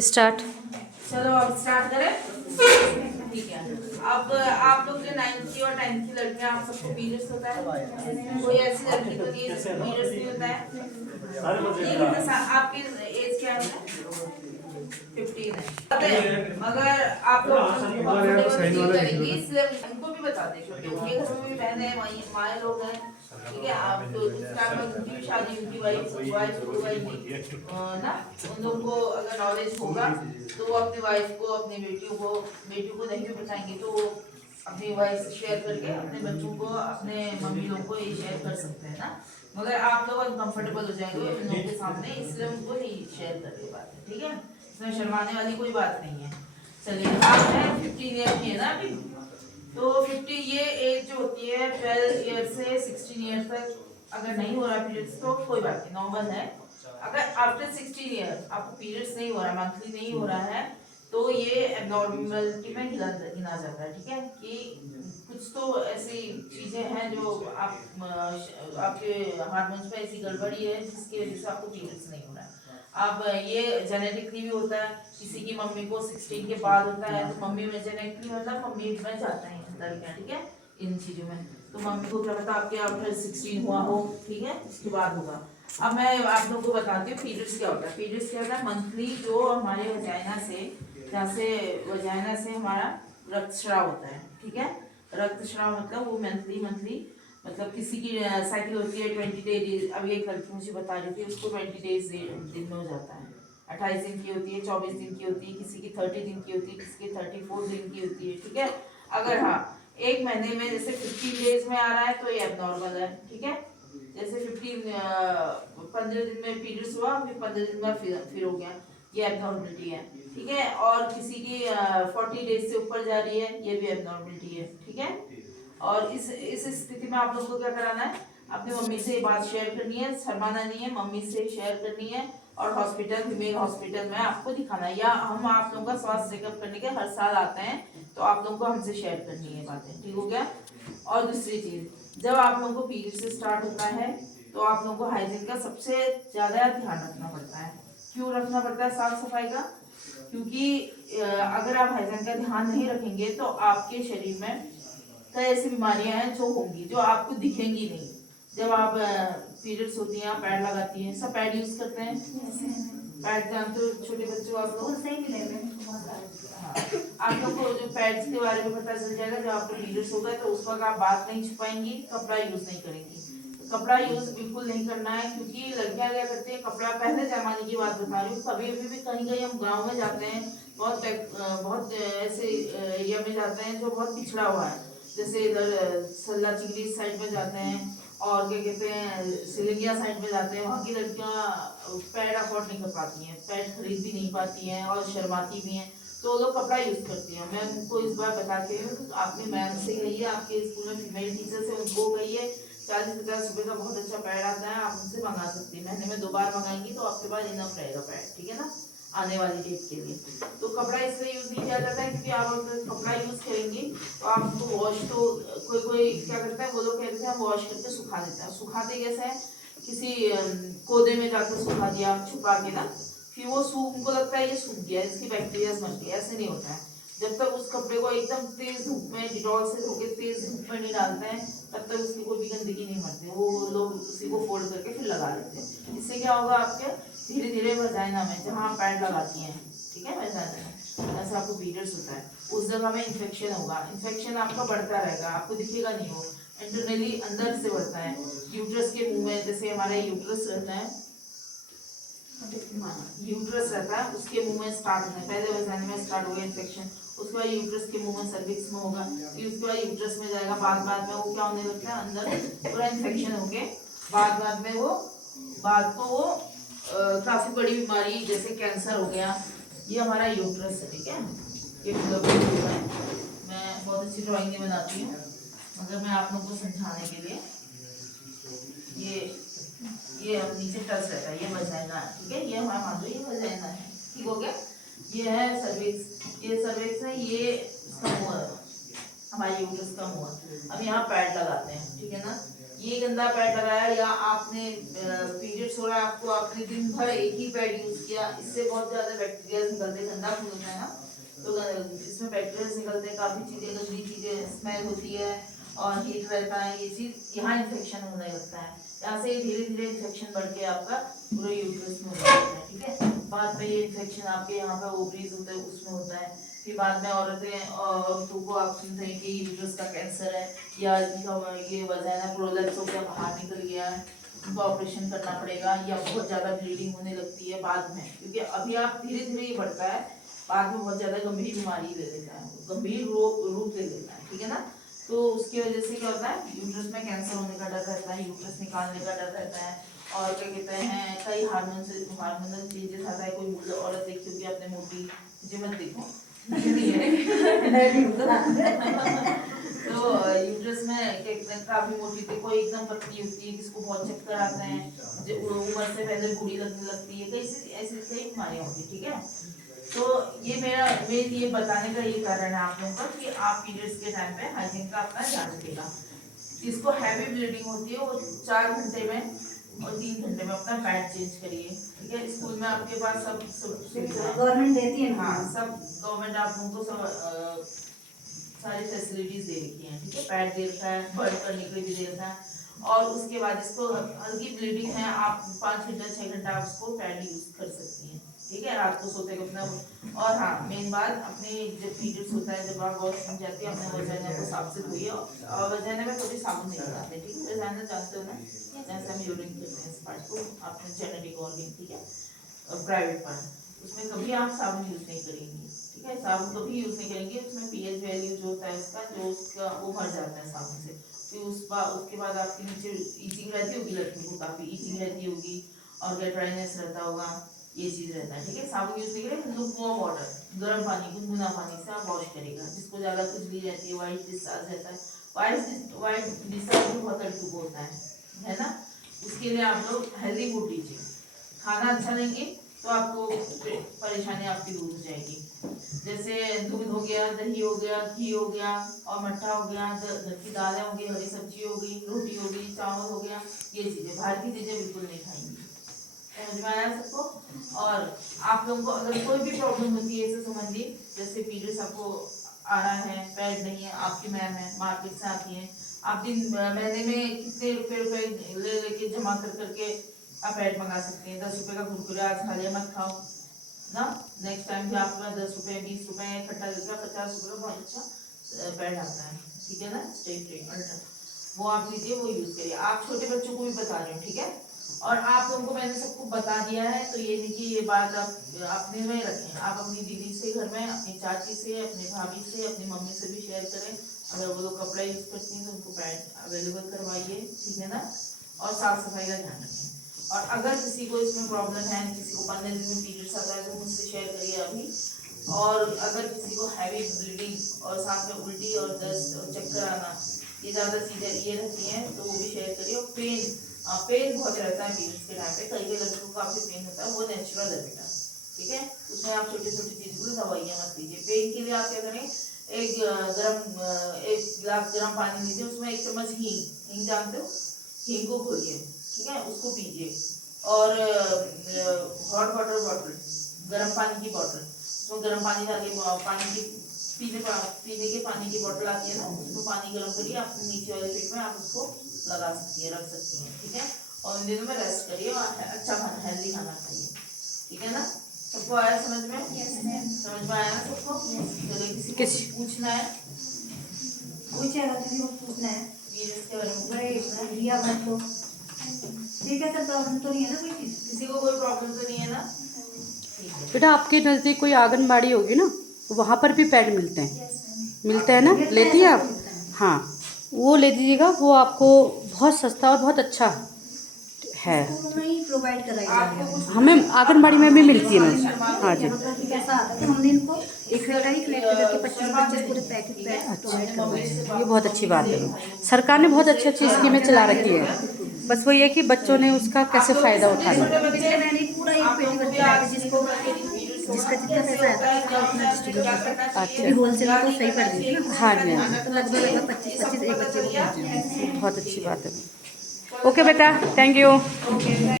Start. चलो अब start करें। ठीक है, अब आप लोग जो 9th की और 10th की लड़कियां, आप सबको पीरियड्स होता है? कोई ऐसी लड़की तो नहीं है जिसको पीरियड्स नहीं होता है? ठीक है, तो आपकी एज क्या है? 15 है। अगर आप लोग कंफर्टेबल फील करेंगी, इसलिए उनको भी बता दें, क्योंकि उनके घर में भी बहनें हैं, माए लोग हैं। ठीक है, आप तो कुछ टाइम में उनकी भी शादी, उनकी वाइफ होगा ही नहीं ना, उन लोगों को अगर नॉलेज होगा तो वो अपनी वाइफ को, अपनी बेटियों को नहीं भी बताएंगे तो वो अपनी वाइफ से शेयर करके अपने बच्चों को, अपने मम्मी लोगों को ये शेयर कर सकते हैं ना। मगर आप लोग अनकंफर्टेबल हो जाएंगे उन लोगों के सामने, इसलिए उनको ही शेयर करके बात है। ठीक है, इसमें शर्माने वाली कोई बात नहीं है। चलिए, आप है 15 ईयर की है ना अभी, तो 50 ये एज जो होती है 12 ईयर से 16 ईयर तक अगर नहीं हो रहा पीरियड्स तो कोई बात नहीं, नॉर्मल है। अगर आफ्टर 16 ईयर आपको पीरियड्स नहीं हो रहा, मंथली नहीं हो रहा है, तो ये एबनॉर्मलिटी में गिना जाता है। ठीक है, कि कुछ तो ऐसी चीजें हैं जो आपके हार्मोन्स में ऐसी गड़बड़ी है जिसकी वजह से आपको पीरियड्स नहीं हो रहा है। अब ये जेनेटिकली भी होता है, किसी की मम्मी को 16 के बाद होता है, तो मम्मी में जेनेटिकली मतलब मम्मी में जाता है लड़कियां। ठीक है, इन चीजों में तो मम्मी को क्या पता आपके आफ्टर 16 हुआ हो, ठीक है, उसके बाद होगा। अब मैं आप लोगों को बताती हूँ पीरियड्स क्या होता है। पीरियड्स क्या होता है? मंथली जो हमारे वजाइना से, जहाँ से वजाइना से हमारा रक्तस्राव होता है। ठीक है, रक्तस्राव मतलब वो मंथली मतलब किसी की साइकिल होती है 20 डेज। अब एक लड़की मुझे बता रही थी, उसको 20 डेज दिन में हो जाता है। 28 दिन की होती है, 24 दिन की होती है, किसी की 30 दिन की होती है, किसी की 34 दिन की होती है। ठीक है, अगर हाँ एक महीने में जैसे 15 डेज में आ रहा है तो ये एबनॉर्मल है। ठीक है, जैसे 15 दिन में पीरियड्स हुआ, फिर 15 दिन में फिर हो गया, ये एबनॉर्मलिटी है। ठीक है, और किसी की 40 डेज से ऊपर जा रही है, ये भी एबनॉर्मलिटी है। ठीक है, और इस स्थिति में आप लोगों को क्या कराना है? अपनी मम्मी से बात शेयर करनी है, शर्माना नहीं है, मम्मी से शेयर करनी है। और हॉस्पिटल, फीमेल हॉस्पिटल में आपको दिखाना है, या हम आप लोगों का स्वास्थ्य चेकअप करने के हर साल आते हैं, तो आप लोगों को हमसे शेयर करनी है बातें। ठीक हो गया? और दूसरी चीज, जब आप लोगों को पीरियड से स्टार्ट होता है तो आप लोगों को हाइजीन का सबसे ज्यादा ध्यान रखना पड़ता है। क्यों रखना पड़ता है साफ सफाई का? क्योंकि अगर आप हाइजीन का ध्यान नहीं रखेंगे तो आपके शरीर में कई ऐसी बीमारियां हैं जो होंगी, जो आपको दिखेंगी नहीं। जब आप पीरियड्स होती हैं, आप पैड लगाती हैं, सब पैड यूज करते हैं, पैड जानते हो छोटे बच्चों आप लोग? हाँ, आप लोग को जो पैड्स के बारे में पता चल जाएगा जब आपको पीरियड्स होगा, तो उस वक्त आप बात नहीं छुपाएंगी, कपड़ा यूज नहीं करेंगी। कपड़ा यूज बिल्कुल नहीं करना है, क्योंकि लड़कियां क्या करती है, कपड़ा पहले जमाने की बात बता रही हूँ, कभी अभी भी कहीं कहीं हम गाँव में जाते हैं, बहुत ऐसे एरिया में जाते हैं जो बहुत पिछड़ा हुआ है, जैसे इधर सल्ला चिंगली साइड में जाते हैं, और क्या कहते हैं सिलिंगिया साइड में जाते हैं, वहाँ की लड़कियां पैड अफोर्ड नहीं कर पाती हैं, पैड खरीद भी नहीं पाती हैं और शर्माती भी हैं, तो वो लोग कपड़ा यूज करती हैं। मैं उनको इस बार बताती हूँ कि आपने मैम से कहिए, आपके स्कूल में फीमेल टीचर से उनको कहिए 40-50 रुपए का बहुत अच्छा पैड आता है, आप उनसे मंगा सकती हैं। महीने में 2 बार मंगाएंगी तो आपके पास इनफ रहेगा पैड। ठीक है ना, आने वाली डेट के लिए। तो कपड़ा इसलिए यूज नहीं किया जाता है क्योंकि आप अगर कपड़ा यूज करेंगी तो आपको वॉश तो कोई कोई क्या करता है, वो लोग कहते हैं हम वॉश करके सुखा देते हैं। सुखाते कैसे है? किसी कोने में जाकर सुखा दिया छुपा के ना, फिर वो सूख, उनको लगता है ये सूख गया, इसकी बैक्टीरिया मर गई। ऐसे नहीं होता है। जब तक उस कपड़े को एकदम तेज धूप में डिटॉल से धोके तेज धूप में नहीं डालते हैं, तब तक उसकी कोई भी गंदगी नहीं मरती। वो लोग उसी को फोल्ड करके फिर लगा लेते हैं। इससे क्या होगा, आपके धीरे धीरे वजाइना में जहाँ आप पैड लगाती हैं, ठीक है, वजाइना में ऐसा आपको पीरियड्स होता है, उस जगह में इन्फेक्शन होगा। इन्फेक्शन आपका बढ़ता रहेगा, आपको दिखेगा नहीं, वो इंटरनली अंदर से बढ़ता है। यूट्रस के मुंह में, जैसे हमारा यूट्रस रहता है, यूट्रस रहता है, उसके मुंह में स्टार्ट होता है, पहले वजाइना में स्टार्ट होगा इन्फेक्शन, उसके बाद यूट्रस के मुंह में, सर्विक्स में होगा, फिर उसके बाद यूट्रस में जाएगा, बाद में वो क्या होने लगता है, अंदर पूरा इन्फेक्शन होके बाद में वो काफी बड़ी बीमारी जैसे कैंसर हो गया। ये हमारा यूट्रस है। ठीक है, ये है। मैं बहुत अच्छी ड्राइंग नहीं बनाती हूँ, मगर मैं आप लोगों को समझाने के लिए ये अब नीचे टच रहता है, ये वजाइना है। ठीक है, ये हमारा मान लो ये वजाइना है। ठीक हो गया, ये है सर्विक्स, ये सर्विक्स है, ये इसका मुंह है, हमारे यूट्रस का मुंह है। अब यहाँ पैड लगाते हैं, ठीक है ना। ये गंदा पैड लगाया या आपने पीरियड्स हो रहा है आपको, आपने दिन भर एक ही पैड यूज किया, इससे बहुत ज्यादा बैक्टीरिया निकलते हैं, गंदा खून होता है ना, तो इसमें बैक्टीरिया निकलते हैं, काफी चीजें गंदी चीजें, स्मेल होती है और हीट रहता है, ये चीज यहाँ इन्फेक्शन होने लगता है, यहाँ से धीरे धीरे इन्फेक्शन बढ़ के आपका पूरा यूट्रस में हो जाता है, ठीक है। बाद में ये इन्फेक्शन आपके यहाँ पे ओवरीज होते हैं उसमें होता है, फिर बाद में औरतों को आप सुनते हैं कि यूट्रस का कैंसर है या ये वजाइना प्रोलैप्स हो गया, बाहर निकल गया है, उनको ऑपरेशन करना पड़ेगा या बहुत ज्यादा ब्लीडिंग होने लगती है बाद में, क्योंकि अभी आप धीरे धीरे ये बढ़ता है, बाद में बहुत ज्यादा गंभीर बीमारी ले लेता है, गंभीर रूप ले लेता है, ठीक है ना। तो उसकी वजह से क्या होता है, यूट्रस में कैंसर होने का डर रहता है, यूट्रस निकालने का डर रहता है, और क्या कहते हैं कई हार्मोनल चेंजेस आता है। कोई औरत देखती होगी आपने मोटी, मुझे मत देखो तो यूट्रस में क्या कहते हैं काफी मोटी थी, कोई एकदम पतली होती है, किसको बहुत चक्कर आते हैं, उम्र से पहले बूढ़ी लगने लगती है, कई ऐसी कई बीमारियां होती है, ठीक है। तो ये मेरा ये बताने का ये कारण है आप लोगों का कि आप पीरियड्स के टाइम पे हाइजीन का अपना ध्यान रखिएगा। जिसको हैवी ब्लीडिंग होती है वो 4 घंटे में और 3 घंटे में अपना पैड चेंज करिए, ठीक है। स्कूल में आपके पास सब गवर्नमेंट देती है, हाँ सब गवर्नमेंट आप लोगों को सब सारी फैसिलिटीज दे रखी हैं, ठीक है। पैड दे रखा है, बर्न करने के लिए भी दे रखा है, और उसके बाद इसको हल्की ब्लीडिंग है आप 5 घंटा 6 घंटा आप उसको पैड यूज कर सकती हैं, ठीक है, रात को सोते अपना। और हाँ मेन बात, अपने जब पीरियड्स होता है, जब आप वॉशरूम जाती है अपने वजाइना को साफ से धोइए, और वजाइना में कभी साबुन नहीं लगाते, ठीक है। वजाइना जानते हो ना, जैसे हम यूरिन करते हैं इस पार्ट को, अपने जेनेटिक ऑर्गन, ठीक है, प्राइवेट पार्ट, उसमें कभी आप साबुन यूज नहीं करेंगे, ठीक है। साबुन कभी यूज नहीं करेंगे, उसमें पीएच वैल्यू जो होता है उसका, जो उसका वो मर जाता है साबुन से। फिर उसके बाद आपके नीचे ईचिंग रहती होगी, लड़की को काफी ईचिंग रहती होगी और ड्राइनेस रहता होगा, ये चीज रहता है, ठीक है। साबुन यूज नहीं करें, लुकवार्म वाटर, गर्म पानी, गुनगुना पानी से आप वॉश करेगा। जिसको ज्यादा खुजली रहती है, व्हाइट डिस्चार्ज रहता है, व्हाइट डिस्चार्ज भी बहुत अटूक होता है ना, उसके लिए आप लोग हेल्दी फूड लीजिए, खाना अच्छा लेंगे तो आपको परेशानी आपकी दूर हो जाएगी। जैसे दूध हो गया, दही हो गया, घी हो गया और मट्ठा हो गया, घर की दालें हो गई, हरी सब्जी हो गई, रोटी हो गई, चावल हो गया, ये चीजें, बाहर की चीजें बिल्कुल नहीं खाएंगी, समझ में आया सबको। और आप लोगों को अगर कोई भी प्रॉब्लम होती है इससे संबंधित, जैसे पीरियड्स आपको आ रहा है, पैड नहीं है, आपकी मैम है मार्केट से आती है, आप दिन महीने में कितने रुपए ले लेके जमा कर करके आप पैड मंगा सकते हैं। 10 रुपए का कुरकुरे आज खा लिया, मत खाओ ना, नेक्स्ट टाइम भी आपका 10 रुपए 20 रुपए इकट्ठा लेकर 50 रुपए का बहुत अच्छा पैड आता है, ठीक है ना, स्टेट अल्ट्रा, वो आप लीजिए, वो यूज करिए। आप छोटे बच्चों को भी बता रहे हो, ठीक है। और आप लोगों को मैंने सबको बता दिया है, तो ये नहीं कि ये बात आप अपने में रखें, आप अपनी दीदी से घर में, अपनी चाची से, अपनी भाभी से, अपनी मम्मी से भी शेयर करें। अगर वो लोग कपड़ा यूज करती हैं तो उनको पैड अवेलेबल करवाइए, ठीक है ना, और साफ सफाई का ध्यान रखें। और अगर किसी को इसमें प्रॉब्लम है, किसी को 15 दिन में पीरियड्स आता है, तो मुझसे शेयर करिए अभी। और अगर किसी को हैवी ब्लीडिंग और साथ में उल्टी और दस्त और चक्कर आना, ये ज़्यादा चीज़ें ये रहती हैं, तो वो भी शेयर करिए। और पेन बहुत रहता है पीरियड्स के टाइम पे, कई लड़कों को काफ़ी पेन होता है, वो नेचुरल है बेटा, ठीक है। उसमें आप छोटी छोटी चीज़ को दवाइयाँ मत लीजिए। पेन के लिए आप क्या करें, एक गिलास गर्म पानी लीजिए, उसमें 1 चम्मच हींग जानते हो, हींग को घोलिए, ठीक है, उसको पीजिए। और हॉट वाटर बॉटल, गर्म पानी की बॉटल, उसमें गर्म पानी डाल के, पानी की पीने के पानी की बॉटल आती है ना, उसमें पानी गर्म करिए, अपने नीचे वाले पेट में आप उसको लगा सकती है, रख सकती हैं, ठीक है। और इन दिनों में रेस्ट करिए और अच्छा खाना, हेल्दी खाना खाइए, ठीक है ना। सबको आया समझ में? समझ में आया ना सबको? चलिए, किसी को पूछना है? किसी को पूछना है इसके बारे में लिया बात तो ठीक है, सर प्रॉब्लम तो नहीं है ना कोई चीज़, किसी को कोई प्रॉब्लम तो नहीं है ना? बेटा आपके नज़दीक कोई आंगनबाड़ी होगी ना, वहाँ पर भी पैड मिलते हैं, मिलते हैं ना, लेती हैं आप? हाँ, वो ले दीजिएगा, वो आपको बहुत सस्ता और बहुत अच्छा है, प्रोवाइड कराई हमें आंगनबाड़ी में भी मिलती है मैम। हाँ जी, कैसा आता है, हमने इनको इकट्ठा ही कलेक्ट करके 25 पूरे पैकेट प्रोवाइड करवाए। ये बहुत अच्छी बात है। सरकार ने बहुत अच्छी अच्छी स्कीमें चला रखी है, बस वही है कि बच्चों ने उसका कैसे फ़ायदा उठाना। मैंने पूरा एक पेटी करके लाया, जिसको जिसका जितना पैसा आता है उसको अपना डिस्ट्रीब्यूट करता है, क्योंकि होलसेल को सही पड़ देती है ना। हाँ जी, हाँ तो लगभग 25 एक बच्चे को पहुँचे। बहुत अच्छी बात है। ओके बेटा, थैंक यू। ओके।